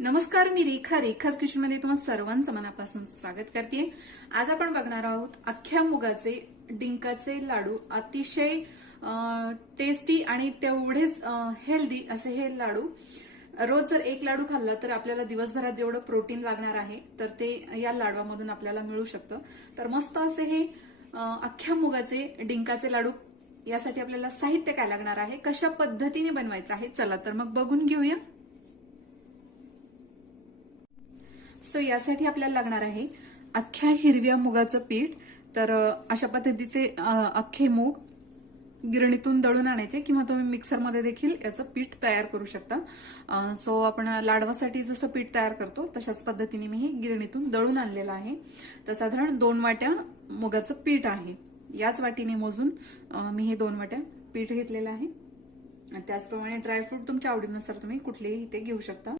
नमस्कार मी रेखा. रेखाच किचनमध्ये तुम्हाला सर्वांचं मनापासून स्वागत करते. आज आपण बघणार आहोत अख्ख्या मुगाचे डिंकाचे लाडू. अतिशय टेस्टी आणि तेवढेच हेल्दी असे हे लाडू. रोज जर एक लाडू खाल्ला तर आपल्याला दिवसभरात जेवढं प्रोटीन लागणार आहे तर ते या लाडवामधून आपल्याला मिळू शकतं. तर मस्त असे हे अख्ख्या मुगाचे डिंकाचे लाडू. यासाठी आपल्याला साहित्य काय लागणार आहे? कशा पद्धतीने बनवायचं आहे? चला तर मग बघून घेऊया. सो यासाठी आपल्याला लागणार आहे अख्ख्या हिरव्या मुगाचं पीठ. तर अशा पद्धतीचे अख्खे मूग गिरणीतून दळून आणायचे किंवा तुम्ही मिक्सरमध्ये देखील याचं पीठ तयार करू शकता. सो आपण लाडवासाठी जसं पीठ तयार करतो तशाच पद्धतीने मी हे गिरणीतून दळून आणलेलं आहे. तर साधारण दोन वाट्या मुगाचं पीठ आहे. याच वाटीने मोजून मी हे दोन वाट्या पीठ घेतलेलं आहे. त्याचप्रमाणे ड्रायफ्रूट तुमच्या आवडीनुसार तुम्ही कुठलेही इथे घेऊ शकता.